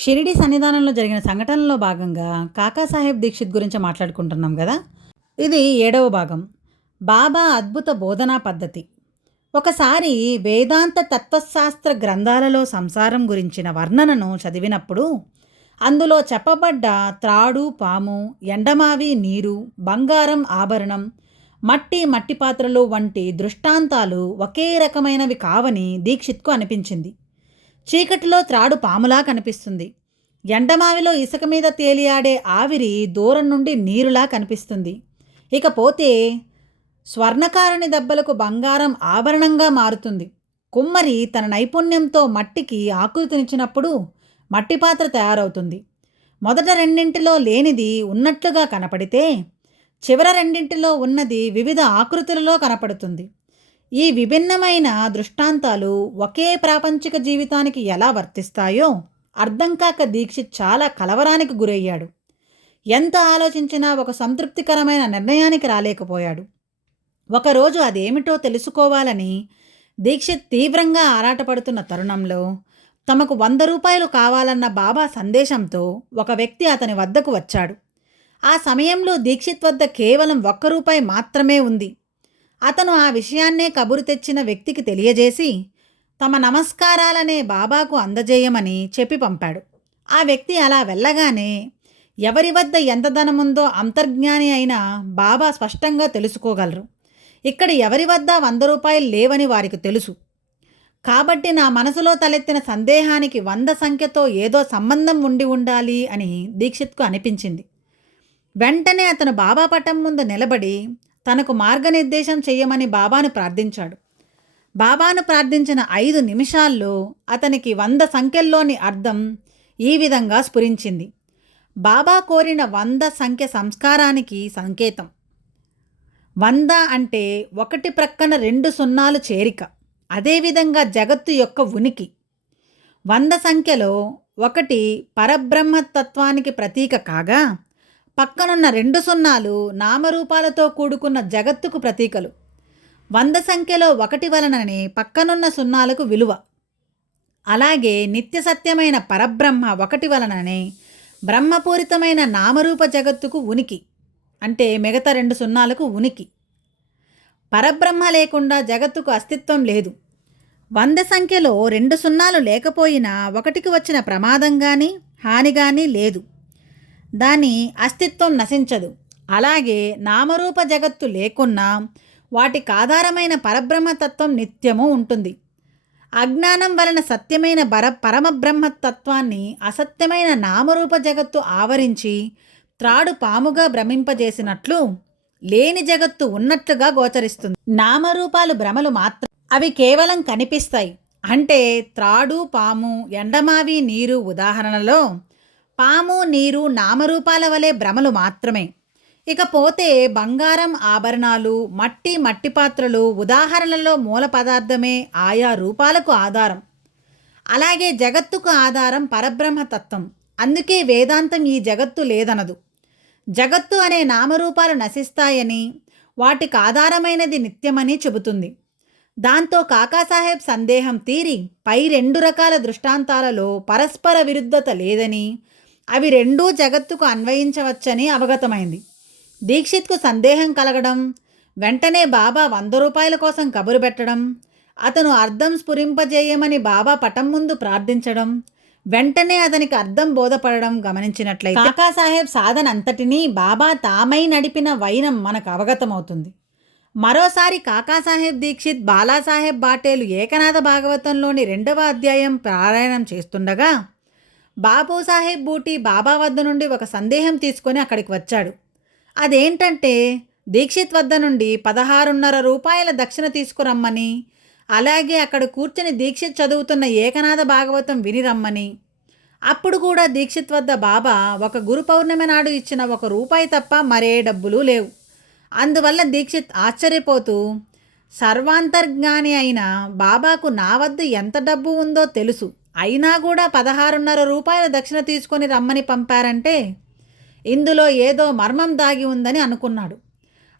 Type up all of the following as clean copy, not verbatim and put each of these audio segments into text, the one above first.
షిరిడి సన్నిధానంలో జరిగిన సంఘటనలో భాగంగా కాకాసాహెబ్ దీక్షిత్ గురించి మాట్లాడుకుంటున్నాం కదా. ఇది 7వ భాగం. బాబా అద్భుత బోధనా పద్ధతి. ఒకసారి వేదాంత తత్వశాస్త్ర గ్రంథాలలో సంసారం గురించిన వర్ణనను చదివినప్పుడు అందులో చెప్పబడ్డ త్రాడు పాము, ఎండమావి నీరు, బంగారం ఆభరణం, మట్టి పాత్రలు వంటి దృష్టాంతాలు ఒకే రకమైనవి కావని దీక్షిత్కు అనిపించింది. చీకటిలో త్రాడు పాములా కనిపిస్తుంది. ఎండమావిలో ఇసుక మీద తేలియాడే ఆవిరి దూరం నుండి నీరులా కనిపిస్తుంది. ఇకపోతే స్వర్ణకారుని దెబ్బలకు బంగారం ఆభరణంగా మారుతుంది. కుమ్మరి తన నైపుణ్యంతో మట్టికి ఆకృతినిచ్చినప్పుడు మట్టి పాత్ర తయారవుతుంది. మొదట రెండింటిలో లేనిది ఉన్నట్లుగా కనపడితే చివర రెండింటిలో ఉన్నది వివిధ ఆకృతులలో కనపడుతుంది. ఈ విభిన్నమైన దృష్టాంతాలు ఒకే ప్రాపంచిక జీవితానికి ఎలా వర్తిస్తాయో అర్థం కాక దీక్షిత్ చాలా కలవరానికి గురయ్యాడు. ఎంత ఆలోచించినా ఒక సంతృప్తికరమైన నిర్ణయానికి రాలేకపోయాడు. ఒకరోజు అదేమిటో తెలుసుకోవాలని దీక్షిత్ తీవ్రంగా ఆరాటపడుతున్న తరుణంలో తమకు 100 రూపాయలు కావాలన్న బాబా సందేశంతో ఒక వ్యక్తి అతని వద్దకు వచ్చాడు. ఆ సమయంలో దీక్షిత్ వద్ద కేవలం 1 రూపాయి మాత్రమే ఉంది. అతను ఆ విషయాన్నే కబురు తెచ్చిన వ్యక్తికి తెలియజేసి తమ నమస్కారాలనే బాబాకు అందజేయమని చెప్పి పంపాడు. ఆ వ్యక్తి అలా వెళ్ళగానే ఎవరి వద్ద ఎంత ధనముందో అంతర్జ్ఞాని అయిన బాబా స్పష్టంగా తెలుసుకోగలరు. ఇక్కడ ఎవరి వద్ద 100 రూపాయలు లేవని వారికి తెలుసు. కాబట్టి నా మనసులో తలెత్తిన సందేహానికి 100 సంఖ్యతో ఏదో సంబంధం ఉండి ఉండాలి అని దీక్షిత్కు అనిపించింది. వెంటనే అతను బాబా పటం ముందు నిలబడి తనకు మార్గనిర్దేశం చెయ్యమని బాబాను ప్రార్థించాడు. బాబాను ప్రార్థించిన 5 నిమిషాల్లో అతనికి 100 సంఖ్యల్లోని అర్థం ఈ విధంగా స్ఫురించింది. బాబా కోరిన 100 సంఖ్య సంస్కారానికి సంకేతం. 100 అంటే 1 ప్రక్కన 2 సున్నాలు చేరిక, అదేవిధంగా జగత్తు యొక్క ఉనికి. 100 సంఖ్యలో 1 పరబ్రహ్మతత్వానికి ప్రతీక కాగా పక్కనున్న 2 సున్నాలు నామరూపాలతో కూడుకున్న జగత్తుకు ప్రతీకలు. 100 సంఖ్యలో 1 వలననే పక్కనున్న సున్నాలకు విలువ. అలాగే నిత్య సత్యమైన పరబ్రహ్మ 1 వలననే బ్రహ్మపూరితమైన నామరూప జగత్తుకు ఉనికి, అంటే మిగతా 2 సున్నాలకు ఉనికి. పరబ్రహ్మ లేకుండా జగత్తుకు అస్తిత్వం లేదు. 100 సంఖ్యలో 2 సున్నాలు లేకపోయినా 1కి వచ్చిన ప్రమాదం కానీ హాని కానీ లేదు. దాని అస్తిత్వం నశించదు. అలాగే నామరూప జగత్తు లేకున్నా వాటికి ఆధారమైన పరబ్రహ్మతత్వం నిత్యము ఉంటుంది. అజ్ఞానం వలన సత్యమైన పరమబ్రహ్మతత్వాన్ని అసత్యమైన నామరూప జగత్తు ఆవరించి త్రాడు పాముగా భ్రమింపజేసినట్లు లేని జగత్తు ఉన్నట్లుగా గోచరిస్తుంది. నామరూపాలు భ్రమలు మాత్రం, అవి కేవలం కనిపిస్తాయి. అంటే త్రాడు పాము, ఎండమావి నీరు ఉదాహరణలో పాము నీరు నామరూపాల వలె భ్రమలు మాత్రమే. ఇకపోతే బంగారం ఆభరణాలు, మట్టి పాత్రలు ఉదాహరణలో మూల పదార్థమే ఆయా రూపాలకు ఆధారం. అలాగే జగత్తుకు ఆధారం పరబ్రహ్మతత్వం. అందుకే వేదాంతం ఈ జగత్తు లేదనదు. జగత్తు అనే నామరూపాలు నశిస్తాయని, వాటికి ఆధారమైనది నిత్యమని చెబుతుంది. దాంతో కాకాసాహెబ్ సందేహం తీరి పై 2 రకాల దృష్టాంతాలలో పరస్పర విరుద్ధత లేదని, అవి రెండూ జగత్తుకు అన్వయించవచ్చని అవగతమైంది. దీక్షిత్కు సందేహం కలగడం, వెంటనే బాబా 100 రూపాయల కోసం కబురు పెట్టడం, అతను అర్థం స్ఫురింపజేయమని బాబా పటం ముందు ప్రార్థించడం, వెంటనే అతనికి అర్థం బోధపడడం గమనించినట్లయితే కాకాసాహెబ్ సాధన అంతటినీ బాబా తామై నడిపిన వైనం మనకు అవగతమవుతుంది. మరోసారి కాకాసాహెబ్ దీక్షిత్ బాలాసాహెబ్ బాటేలు ఏకనాథ భాగవతంలోని 2వ అధ్యాయం పారాయణం చేస్తుండగా బాబూసాహెబ్ బూటీ బాబా వద్ద నుండి ఒక సందేహం తీసుకొని అక్కడికి వచ్చాడు. అదేంటంటే దీక్షిత్ వద్ద నుండి 16.5 రూపాయల దక్షిణ తీసుకురమ్మని, అలాగే అక్కడ కూర్చొని దీక్షిత్ చదువుతున్న ఏకనాథ భాగవతం విని రమ్మని. అప్పుడు కూడా దీక్షిత్ వద్ద బాబా ఒక గురు పౌర్ణమి నాడు ఇచ్చిన 1 రూపాయి తప్ప మరే డబ్బులు లేవు. అందువల్ల దీక్షిత్ ఆశ్చర్యపోతూ సర్వాంతర్జ్ఞాని అయిన బాబాకు నా వద్ద ఎంత డబ్బు ఉందో తెలుసు, అయినా కూడా 16.5 రూపాయల దక్షిణ తీసుకొని రమ్మని పంపారంటే ఇందులో ఏదో మర్మం దాగి ఉందని అనుకున్నాడు.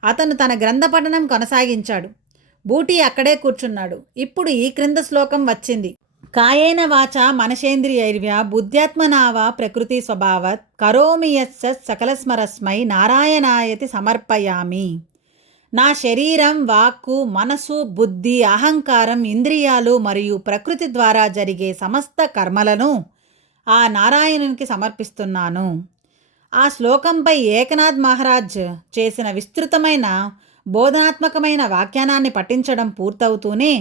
అతను తన గ్రంథ పఠనం కొనసాగించాడు. బూటీ అక్కడే కూర్చున్నాడు. ఇప్పుడు ఈ క్రింద శ్లోకం వచ్చింది. కాయేన వాచా మనసేంద్రియైర్వ్యా బుద్ధ్యాత్మనావా ప్రకృతి స్వభావత్ కరోమి యత్సత్ సకలస్మరస్మై నారాయణాయతి సమర్పయామి. నా శరీరం, వాక్కు, మనసు, బుద్ధి, అహంకారం, ఇంద్రియాలు మరియు ప్రకృతి ద్వారా జరిగే సమస్త కర్మలను ఆ నారాయణునికి సమర్పిస్తున్నాను. ఆ శ్లోకంపై ఏకనాథ్ మహారాజ్ చేసిన విస్తృతమైన బోధనాత్మకమైన వ్యాఖ్యానాన్ని పఠించడం పూర్తవుతూనే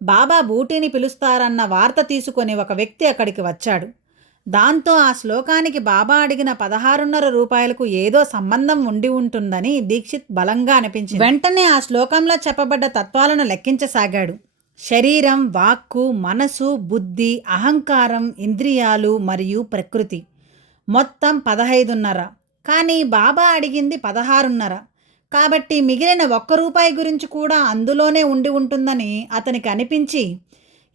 బాబా బూటీని పిలుస్తారన్న వార్త తీసుకొని ఒక వ్యక్తి అక్కడికి వచ్చాడు. దాంతో ఆ శ్లోకానికి బాబా అడిగిన 16.5 రూపాయలకు ఏదో సంబంధం ఉండి ఉంటుందని దీక్షిత్ బలంగా అనిపించింది. వెంటనే ఆ శ్లోకంలో చెప్పబడ్డ తత్వాలను లెక్కించసాగాడు. శరీరం, వాక్కు, మనసు, బుద్ధి, అహంకారం, ఇంద్రియాలు మరియు ప్రకృతి మొత్తం 15.5. కానీ బాబా అడిగింది 16.5. కాబట్టి మిగిలిన 1 రూపాయి గురించి కూడా అందులోనే ఉండి ఉంటుందని అతనికి అనిపించి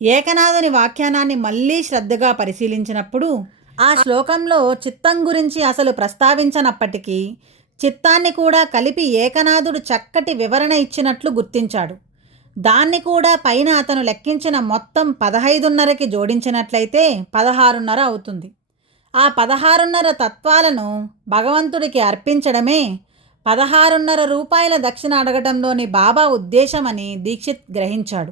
ఏకనాథుని వ్యాఖ్యానాన్ని మళ్ళీ శ్రద్ధగా పరిశీలించినప్పుడు ఆ శ్లోకంలో చిత్తం గురించి అసలు ప్రస్తావించనప్పటికీ చిత్తాన్ని కూడా కలిపి ఏకనాథుడు చక్కటి వివరణ ఇచ్చినట్లు గుర్తించాడు. దాన్ని కూడా పైన అతను లెక్కించిన మొత్తం 15.5కి జోడించినట్లయితే 16.5 అవుతుంది. ఆ 16.5 తత్వాలను భగవంతుడికి అర్పించడమే 16.5 రూపాయల దక్షిణ అడగటంలోని బాబా ఉద్దేశమని దీక్షిత్ గ్రహించాడు.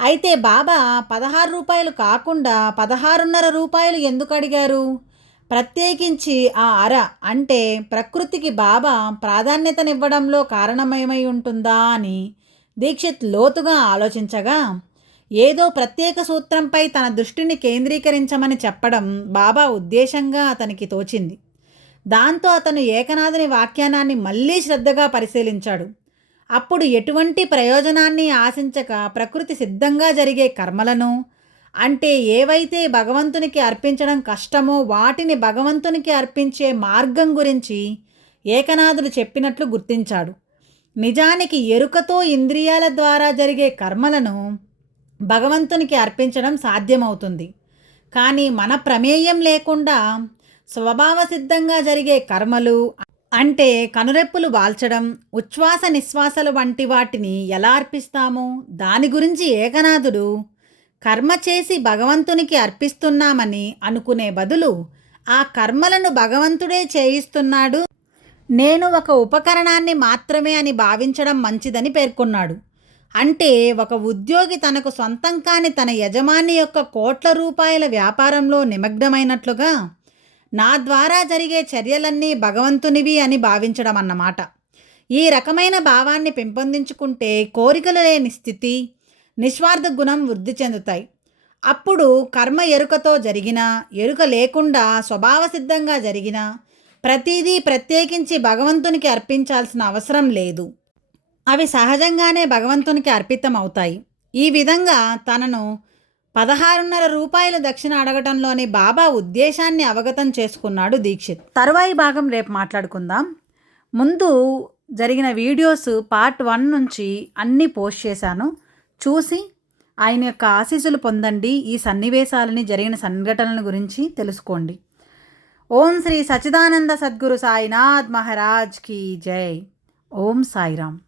అయితే బాబా 16 రూపాయలు కాకుండా 16.5 రూపాయలు ఎందుకు అడిగారు? ప్రత్యేకించి ఆ అర అంటే ప్రకృతికి బాబా ప్రాధాన్యతనివ్వడంలో కారణమేమై ఉంటుందా అని దీక్షిత్ లోతుగా ఆలోచించగా ఏదో ప్రత్యేక సూత్రంపై తన దృష్టిని కేంద్రీకరించమని చెప్పడం బాబా ఉద్దేశంగా అతనికి తోచింది. దాంతో అతను ఏకనాథుని వ్యాఖ్యానాన్ని మళ్ళీ శ్రద్ధగా పరిశీలించాడు. అప్పుడు ఎటువంటి ప్రయోజనాన్ని ఆశించక ప్రకృతి సిద్ధంగా జరిగే కర్మలను, అంటే ఏవైతే భగవంతునికి అర్పించడం కష్టమో వాటిని భగవంతునికి అర్పించే మార్గం గురించి ఏకనాథుడు చెప్పినట్లు గుర్తించాడు. నిజానికి ఎరుకతో ఇంద్రియాల ద్వారా జరిగే కర్మలను భగవంతునికి అర్పించడం సాధ్యమవుతుంది. కానీ మన ప్రమేయం లేకుండా స్వభావ సిద్ధంగా జరిగే కర్మలు, అంటే కనురెప్పులు వాల్చడం, ఉచ్ఛ్వాస నిశ్వాసలు వంటి వాటిని ఎలా అర్పిస్తాము? దాని గురించి ఏకనాథుడు కర్మ చేసి భగవంతునికి అర్పిస్తున్నామని అనుకునే బదులు ఆ కర్మలను భగవంతుడే చేయిస్తున్నాడు, నేను ఒక ఉపకరణాన్ని మాత్రమే అని భావించడం మంచిదని పేర్కొన్నాడు. అంటే ఒక ఉద్యోగి తనకు సొంతం కాని తన యజమాని యొక్క కోట్ల రూపాయల వ్యాపారంలో నిమగ్నమైనట్లుగా నా ద్వారా జరిగే చర్యలన్నీ భగవంతునివి అని భావించడం అన్నమాట. ఈ రకమైన భావాన్ని పెంపొందించుకుంటే కోరికలు లేని స్థితి, నిస్వార్థ గుణం వృద్ధి చెందుతాయి. అప్పుడు కర్మ ఎరుకతో జరిగినా, ఎరుక లేకుండా స్వభావ సిద్ధంగా జరిగినా ప్రతిదీ ప్రత్యేకించి భగవంతునికి అర్పించాల్సిన అవసరం లేదు. అవి సహజంగానే భగవంతునికి అర్పితం అవుతాయి. ఈ విధంగా తనను 16.5 రూపాయల దక్షిణ అడగటంలోని బాబా ఉద్దేశాన్ని అవగతం చేసుకున్నాడు దీక్షిత్. తరువాయి భాగం రేపు మాట్లాడుకుందాం. ముందు జరిగిన వీడియోస్ పార్ట్ 1 నుంచి అన్నీ పోస్ట్ చేశాను. చూసి ఆయన యొక్క ఆశీస్సులు పొందండి. ఈ సన్నివేశాలని, జరిగిన సంఘటనల గురించి తెలుసుకోండి. ఓం శ్రీ సచ్చిదానంద సద్గురు సాయినాథ్ మహారాజ్ కీ జై. ఓం సాయిరామ్.